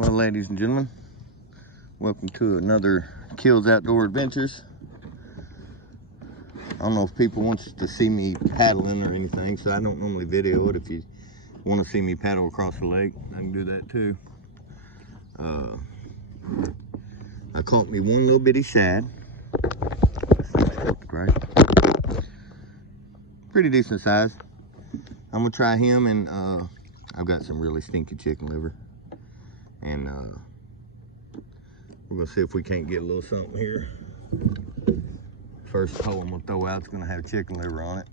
Well, ladies and gentlemen, welcome to another Kills Outdoor Adventures. I don't know if people want to see me paddling or anything, so I don't normally video it. If you want to see me paddle across the lake, I can do that too. I caught me one little bitty shad. Right? Pretty decent size. I'm gonna try him, and I've got some really stinky chicken liver, and we're gonna see if we can't get a little something here. First pole I'm gonna throw out is gonna have chicken liver on it.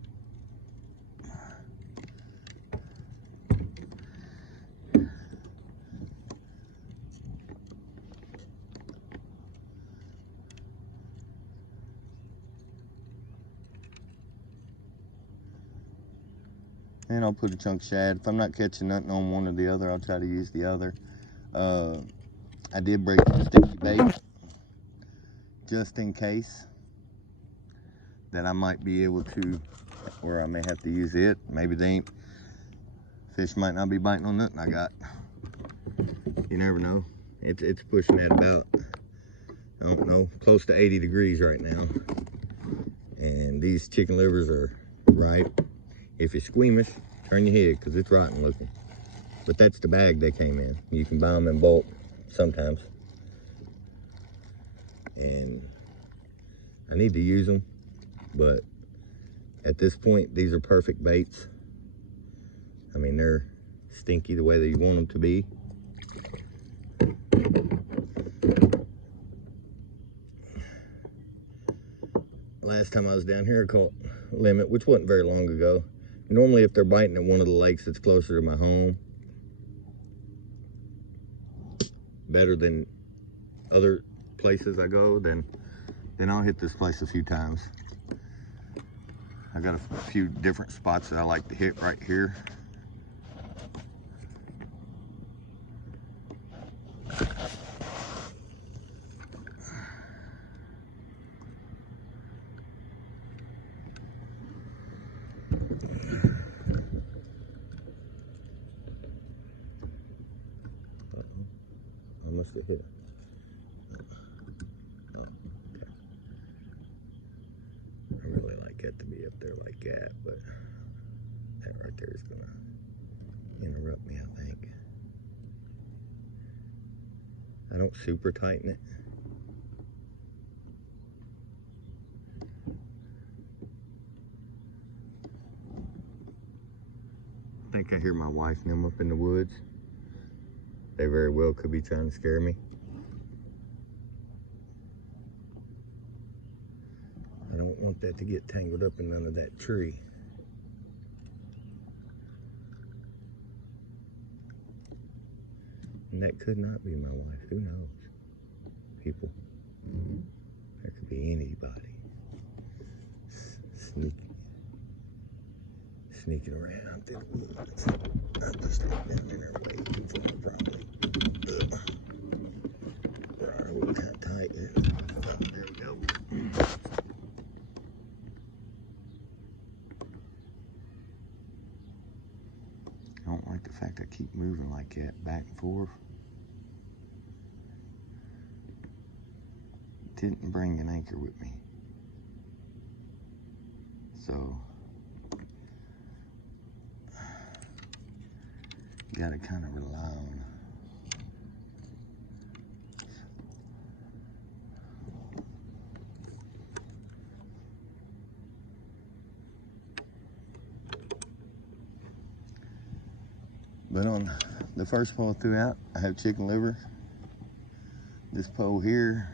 And I'll put a chunk of shad. If I'm not catching nothing on one or the other, I'll try to use the other. I did break the sticky bait just in case that I might be able to, or I may have to use it. Maybe they ain't, fish might not be biting on nothing I got. You never know. It's pushing at about, I don't know, close to 80 degrees right now. And these chicken livers are ripe. If you're squeamish, turn your head, because it's rotten looking. But that's the bag they came in. You can buy them in bulk sometimes. And I need to use them, but at this point, these are perfect baits. I mean, they're stinky the way that you want them to be. Last time I was down here, I caught limit, which wasn't very long ago. Normally, if they're biting at one of the lakes that's closer to my home, better than other places I go, then I'll hit this place a few times. I got a few different spots that I like to hit right here. I must have hit it. Oh, okay. I really like it to be up there like that, but that right there is gonna interrupt me, I think. I don't super tighten it. I think I hear my wife and them up in the woods. They very well could be trying to scare me. I don't want that to get tangled up in none of that tree. And that could not be my wife. Who knows? People. There could be anybody sneaking around through the woods. I'm just looking down in there waiting for me, probably. Alright, we're kind of tight there. Oh, there we go. I don't like the fact I keep moving like that, back and forth. Didn't bring an anchor with me. So, you gotta kind of rely on. But on the first pole I threw out, I have chicken liver. This pole here,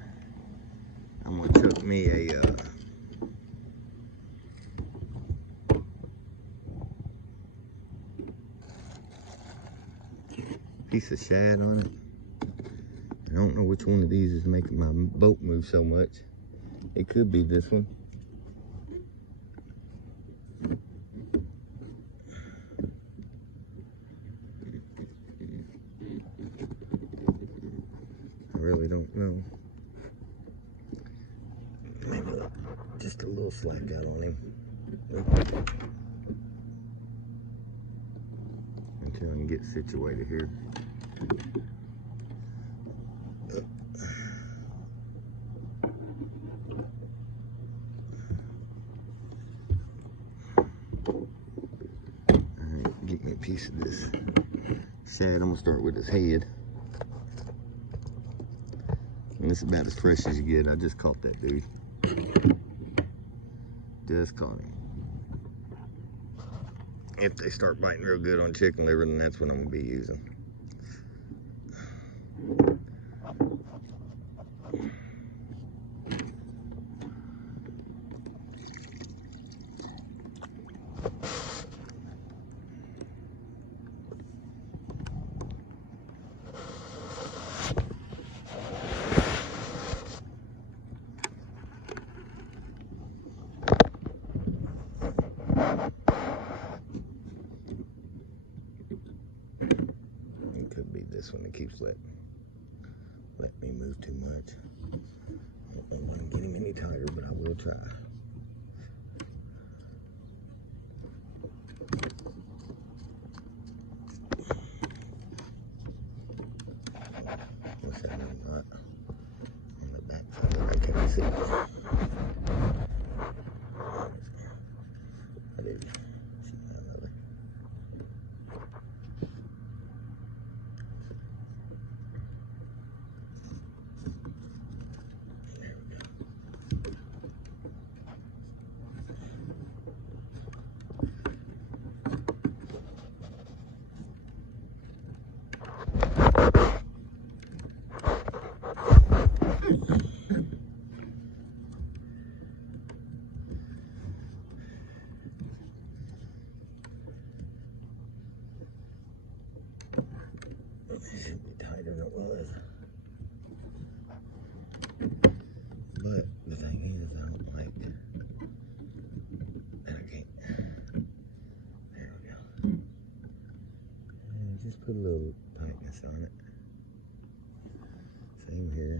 I'm gonna chuck me a piece of shad on it. I don't know which one of these is making my boat move so much. It could be this one. I really don't know. Maybe just a little slack out on him. Until I can get situated here. piece of this shad. I'm gonna start with his head. And this is about as fresh as you get. I just caught that dude. Just caught him. If they start biting real good on chicken liver, then that's what I'm gonna be using. It could be this one that keeps letting me move too much. I don't want to get him any tighter, but I will try. What's that knot on the back side? I can't see. I didn't see another. There we go. It should be tighter than it was. But the thing is, I don't like that. And I can't. There we go. And just put a little tightness on it. Same here.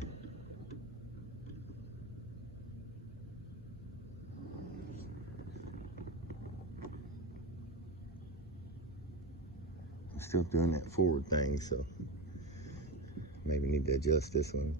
I'm still doing that forward thing, so maybe need to adjust this one.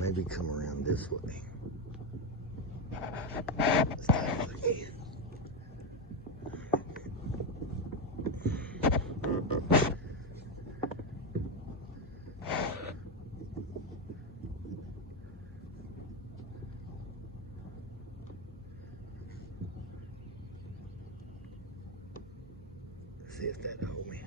Maybe come around this way. Let's try it again. Let's see if that'll hold me.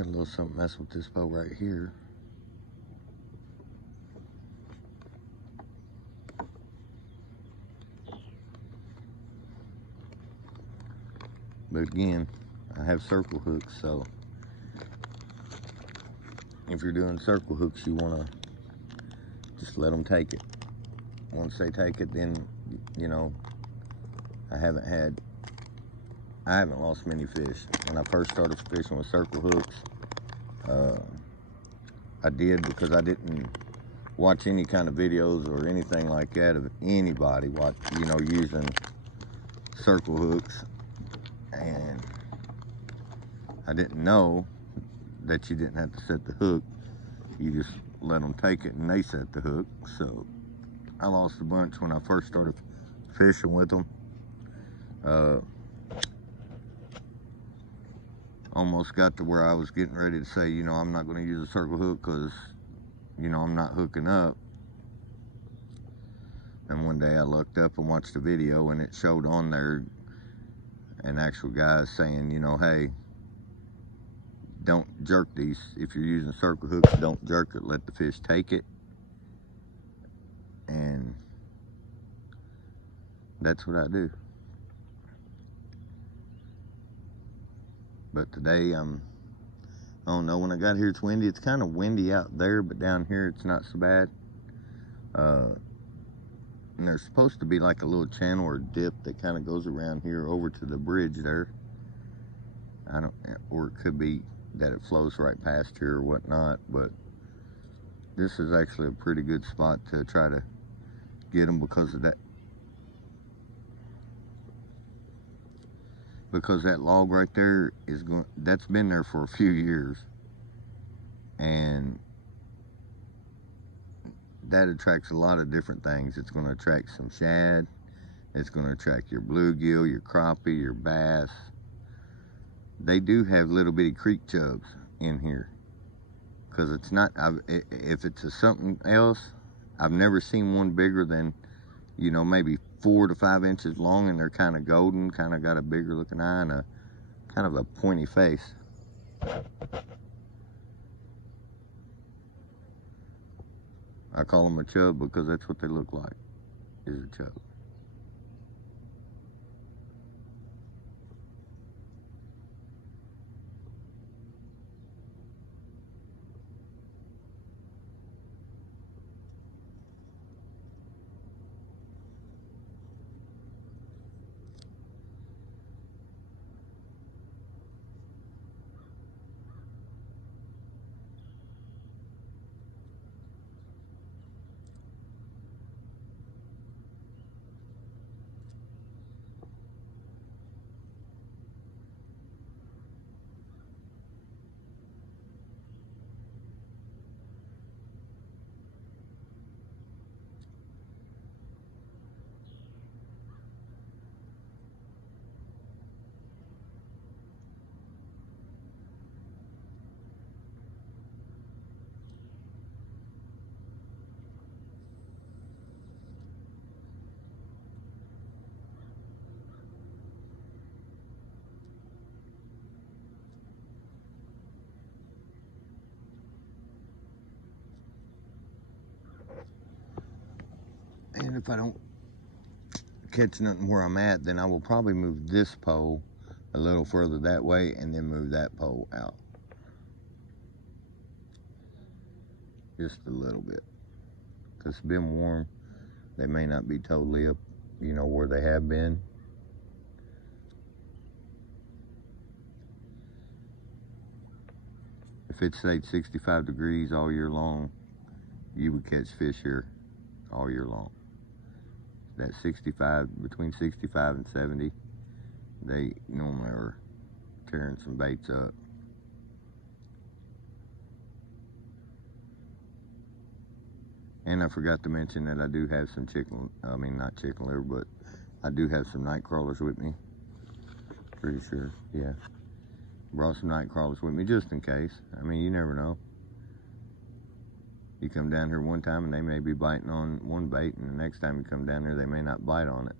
Got a little something messing with this boat right here. But again, I have circle hooks, so if you're doing circle hooks, you want to just let them take it. Once they take it, then, you know, I haven't lost many fish. When I first started fishing with circle hooks, I did because I didn't watch any kind of videos or anything like that of anybody using circle hooks, and I didn't know that you didn't have to set the hook. You just let them take it and they set the hook. So I lost a bunch when I first started fishing with them. Almost got to where I was getting ready to say, you know, I'm not going to use a circle hook because, you know, I'm not hooking up. And one day I looked up and watched a video, and it showed on there an actual guy saying, you know, hey, don't jerk these. If you're using circle hooks, don't jerk it. Let the fish take it. And that's what I do. But today I don't know, when I got here it's windy. It's kind of windy out there, but down here it's not so bad. And there's supposed to be like a little channel or dip that kind of goes around here over to the bridge there. Or it could be that it flows right past here or whatnot, but this is actually a pretty good spot to try to get them because of that. Because that log right there that's been there for a few years, and that attracts a lot of different things. It's going to attract some shad, it's going to attract your bluegill, your crappie, your bass. They do have little bitty creek chubs in here, because it's not, if it's something else, I've never seen one bigger than, you know, maybe 4 to 5 inches long, and they're kind of golden, kind of got a bigger looking eye and a kind of a pointy face. I call them a chub because that's what they look like, is a chub. And if I don't catch nothing where I'm at, then I will probably move this pole a little further that way and then move that pole out just a little bit, because it's been warm. They may not be totally up, you know, where they have been. If it stayed 65 degrees all year long, you would catch fish here all year long. That 65, between 65 and 70, they normally are tearing some baits up. And I forgot to mention that I do have some not chicken liver, but I do have some night crawlers with me. Pretty sure, yeah. Brought some night crawlers with me just in case. I mean, you never know. You come down here one time and they may be biting on one bait, and the next time you come down here they may not bite on it.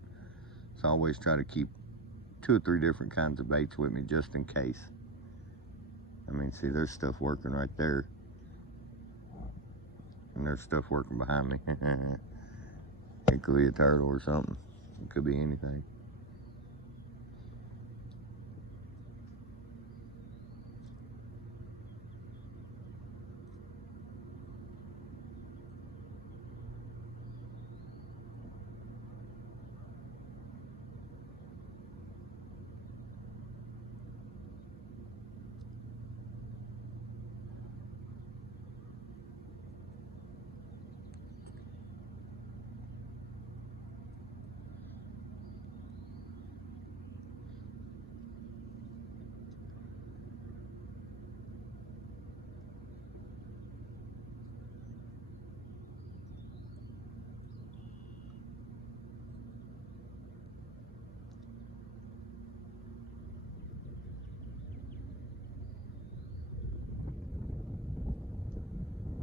So I always try to keep 2 or 3 different kinds of baits with me just in case. I mean, see, there's stuff working right there. And there's stuff working behind me. It could be a turtle or something. It could be anything.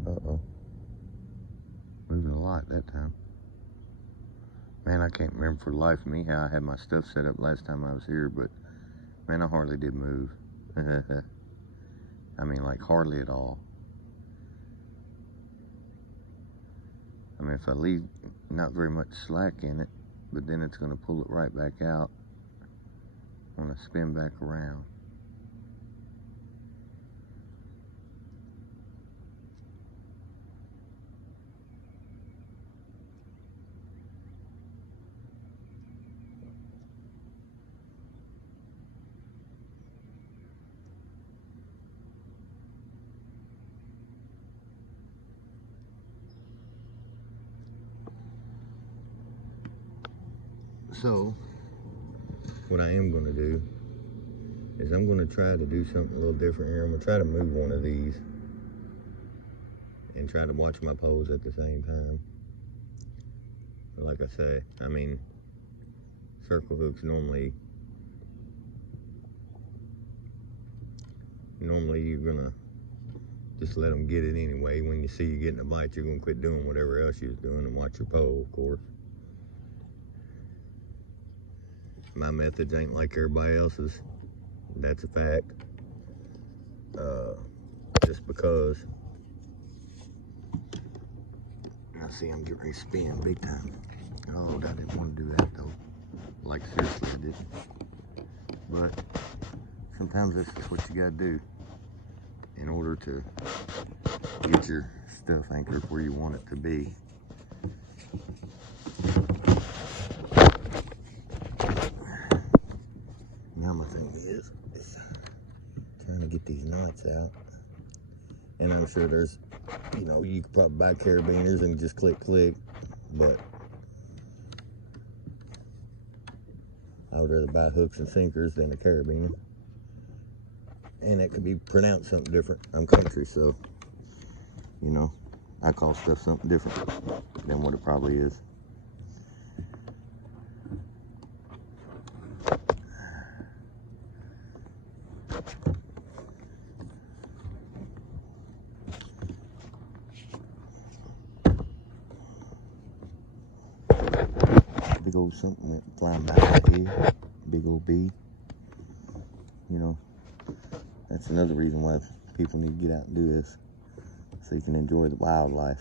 Uh-oh. Moving a lot that time. Man, I can't remember for the life of me how I had my stuff set up last time I was here, but man, I hardly did move. I mean, like hardly at all. I mean, if I leave not very much slack in it, but then it's going to pull it right back out when I spin back around. So, what I am going to do is I'm going to try to do something a little different here. I'm going to try to move one of these and try to watch my pose at the same time. But like I say, I mean, circle hooks normally you're going to just let them get it anyway. When you see you getting a bite, you're going to quit doing whatever else you was doing and watch your pole, of course. My methods ain't like everybody else's. That's a fact. Just because. I see I'm getting ready to spin big time. Oh, I didn't want to do that though. Like seriously, I didn't. But sometimes that's just what you gotta do in order to get your stuff anchored where you want it to be. Now my thing is trying to get these knots out. And I'm sure there's, you know, you could probably buy carabiners and just click, but I would rather buy hooks and sinkers than a carabiner. And it could be pronounced something different. I'm country, so, you know, I call stuff something different than what it probably is. Big old something that flying by my head, big old bee. You know, that's another reason why people need to get out and do this, so you can enjoy the wildlife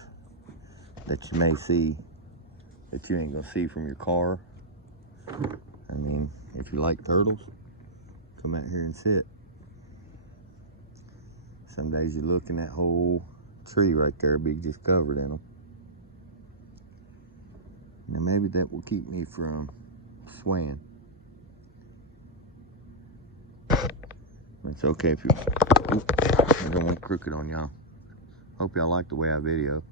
that you may see that you ain't gonna see from your car. I mean, if you like turtles, come out here and sit. Some days you look in that whole tree right there, be just covered in them. Now maybe that will keep me from swaying. It's okay if you, I don't want crooked on y'all. Hope y'all like the way I video.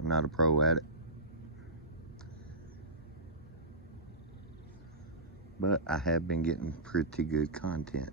I'm not a pro at it. But I have been getting pretty good content.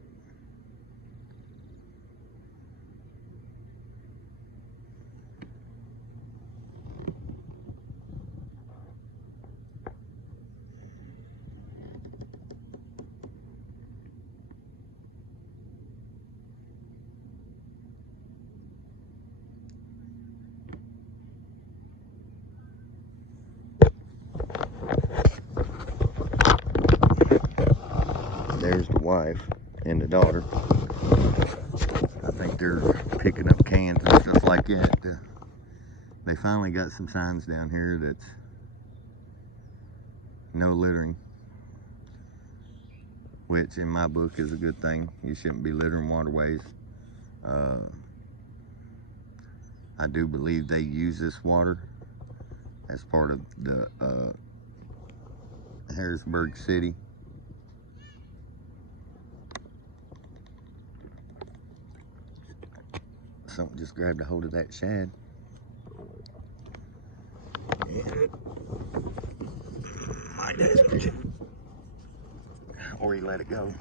There's the wife and the daughter. there picking up cans and stuff like that. They finally got some signs down here that's no littering, which in my book is a good thing. You shouldn't be littering waterways. I do believe they use this water as part of the Harrisburg City. Something just grabbed a hold of that shad. My dad's fishing. Or he let it go.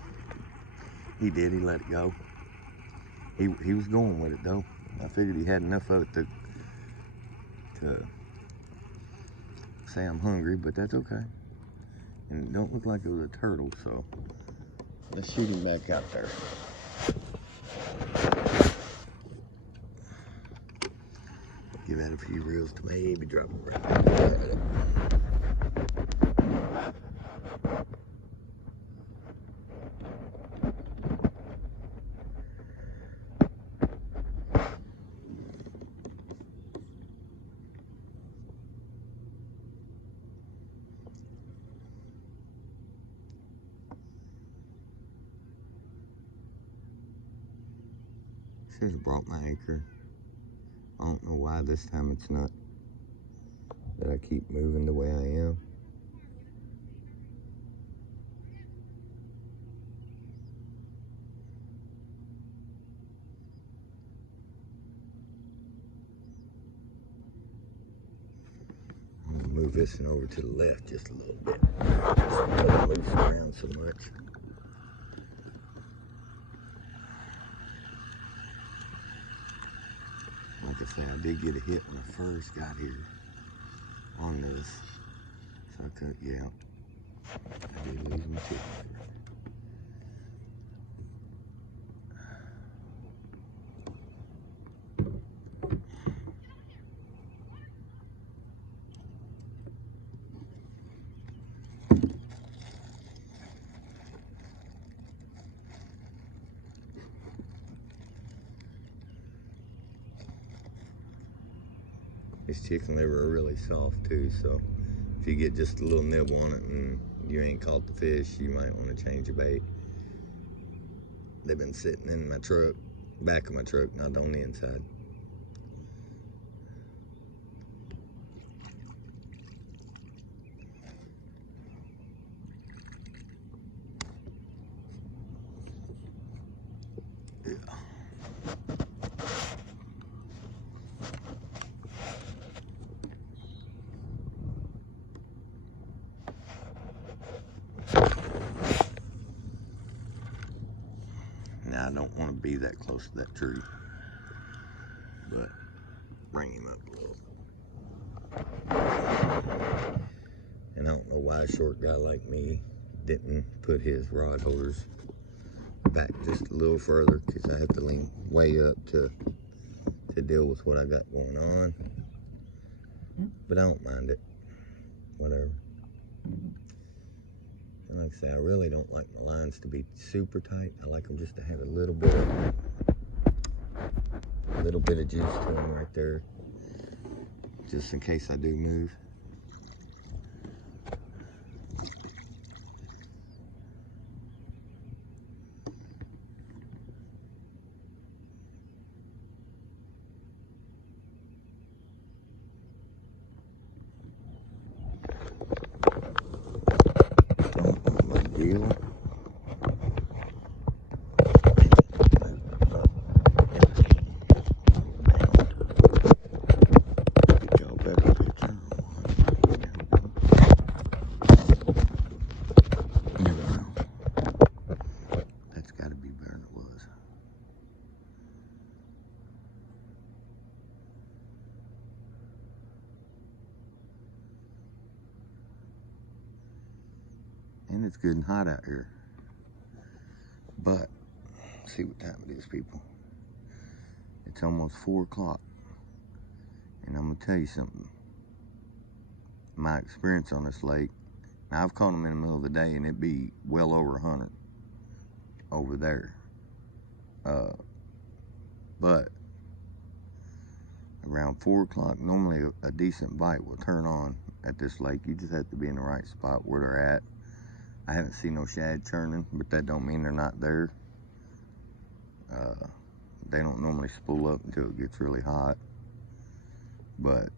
He did, he let it go. He was going with it though. I figured he had enough of it to say I'm hungry, but that's okay. And it don't look like it was a turtle, so let's shoot him back out there. Give that a few reels to maybe drop him right there. Should have brought my anchor. I don't know why this time it's not that I keep moving the way I am. I'm gonna move this one over to the left just a little bit. Just don't move around so much. Like I said, I did get a hit when I first got here on this, so I cut you out. I did lose my tip. These chicken liver are really soft too, so if you get just a little nib on it and you ain't caught the fish, you might want to change your bait. They've been sitting in my truck, back of my truck, not on the inside. Yeah. Now I don't want to be that close to that tree, but bring him up a little. And I don't know why a short guy like me didn't put his rod holders back just a little further, because I have to lean way up to deal with what I got going on. But I don't mind it, whatever. And like I say, I really don't like my lines to be super tight. I like them just to have a little bit of juice to them right there, just in case I do move. Deal. That's got to be better than it was. And it's good and hot out here. But, see what time it is, people. It's almost 4 o'clock. And I'm going to tell you something. My experience on this lake, now I've caught them in the middle of the day and it'd be well over 100 over there. But around 4 o'clock, normally a decent bite will turn on at this lake. You just have to be in the right spot where they're at. I haven't seen no shad churning, but that don't mean they're not there. They don't normally spool up until it gets really hot. But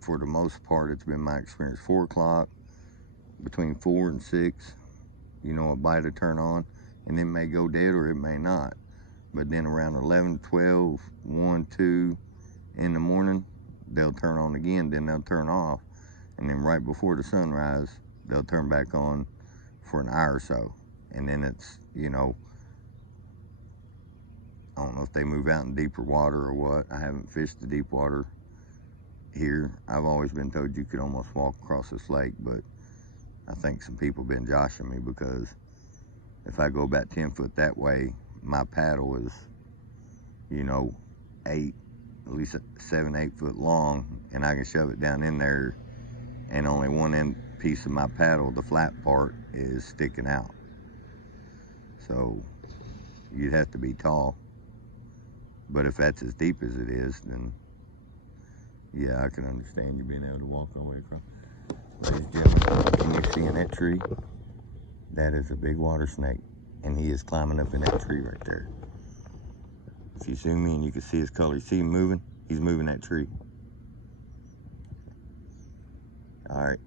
for the most part, it's been my experience. 4 o'clock, between 4 and 6, you know, a bite will turn on, and it may go dead or it may not. But then around 11, 12, 1, 2 in the morning, they'll turn on again, then they'll turn off. And then right before the sunrise, they'll turn back on for an hour or so. And then it's, you know, I don't know if they move out in deeper water or what. I haven't fished the deep water here. I've always been told you could almost walk across this lake, but I think some people been joshing me, because if I go about 10 foot that way, my paddle is, you know, at least 7, 8 foot long, and I can shove it down in there, and only one end piece of my paddle, the flat part, is sticking out. So you'd have to be tall. But if that's as deep as it is, then yeah, I can understand you being able to walk all the way across. Ladies and gentlemen, can you see in that tree? That is a big water snake, and he is climbing up in that tree right there. If you zoom in, you can see his color. You see him moving? He's moving that tree. All right,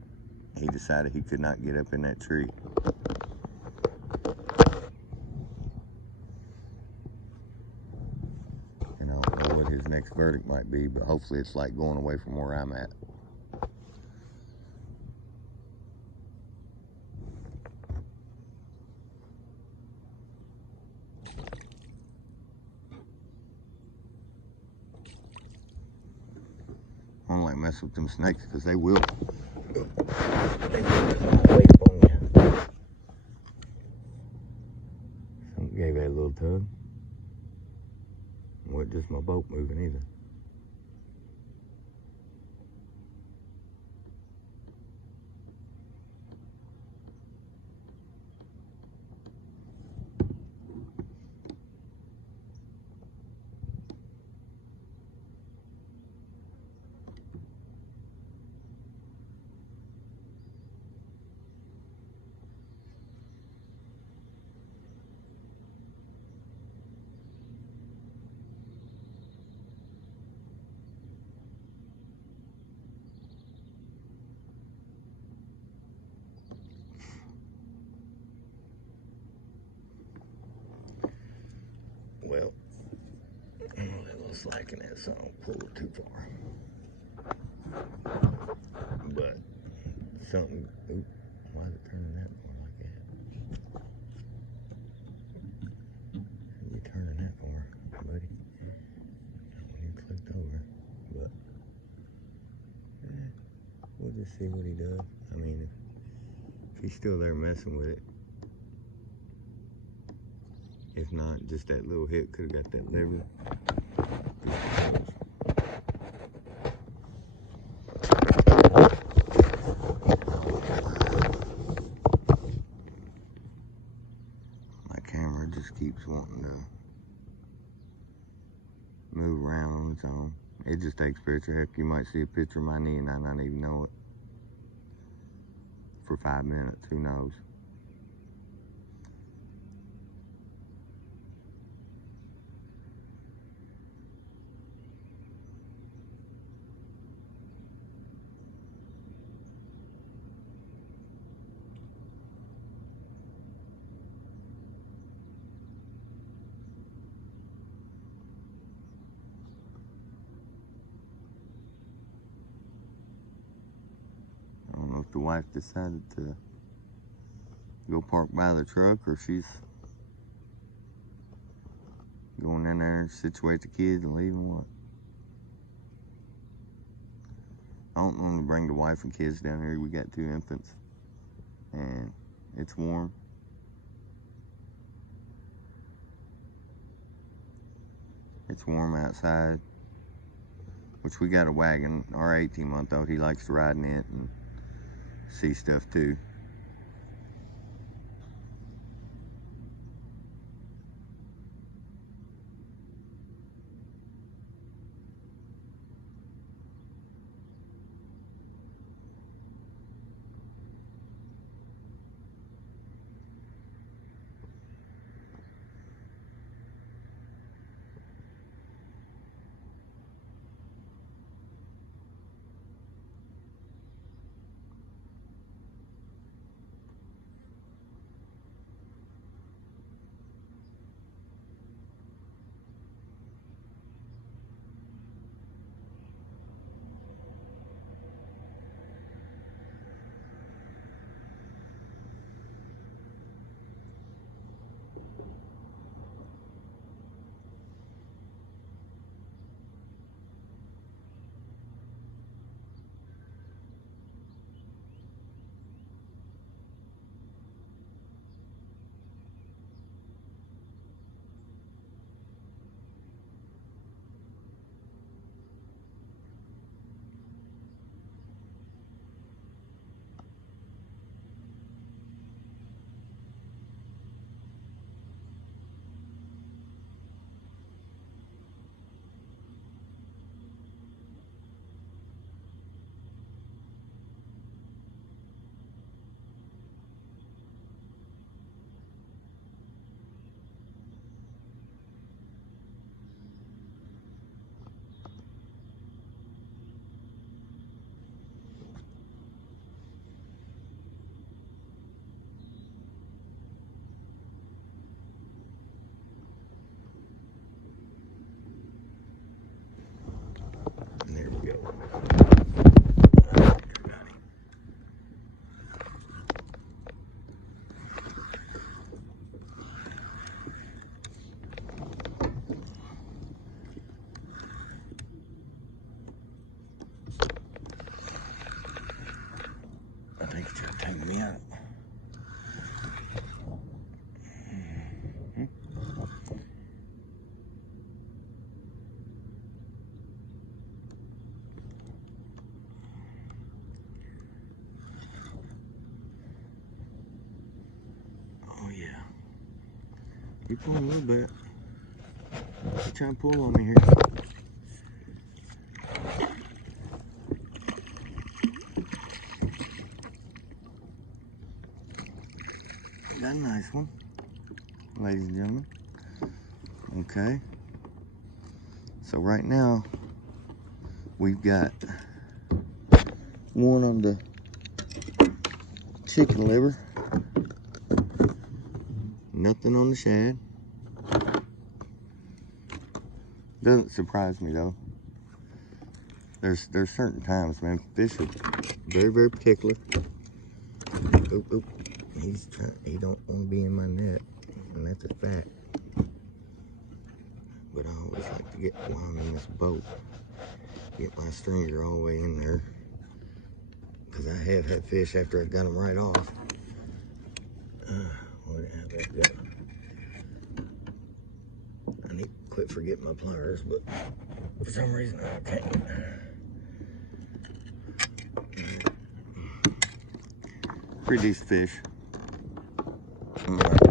he decided he could not get up in that tree. And I don't know what his next verdict might be, but hopefully it's like going away from where I'm at. I don't like messing with them snakes, because they will. They will wait up on you. Something gave that a little tug. It wasn't just my boat moving either. Well, I'm a little slacking it, so I don't pull it too far. But something, oop, why is it turning that for like that? What are you turning that for, buddy? When you clicked over, but we'll just see what he does. I mean, if he's still there messing with it. If not, just that little hit could have got that lever. My camera just keeps wanting to move around on its own. It just takes a picture. Heck, you might see a picture of my knee and I not even know it. For 5 minutes, who knows? I don't know if the wife decided to go park by the truck, or she's going in there and situate the kids and leaving. What? I don't normally bring the wife and kids down here. We got 2 infants, and it's warm. It's warm outside, which we got a wagon. Our 18-month-old, he likes to ride in it and see stuff too. I think it's gonna take me out. Oh yeah. You're pulling a little bit. You're trying to pull on me here. Got a nice one, ladies and gentlemen. Okay. So right now, we've got one on the chicken liver. Nothing on the shad. Doesn't surprise me though. There's certain times, man, fish are very, very particular. Oop, oop. He don't want to be in my net, and that's a fact. But I always like to get while I'm in this boat, get my stringer all the way in there, because I have had fish after I got them right off. Where did that go? I need to quit forgetting my pliers, but for some reason I can't. Pretty decent fish. All right.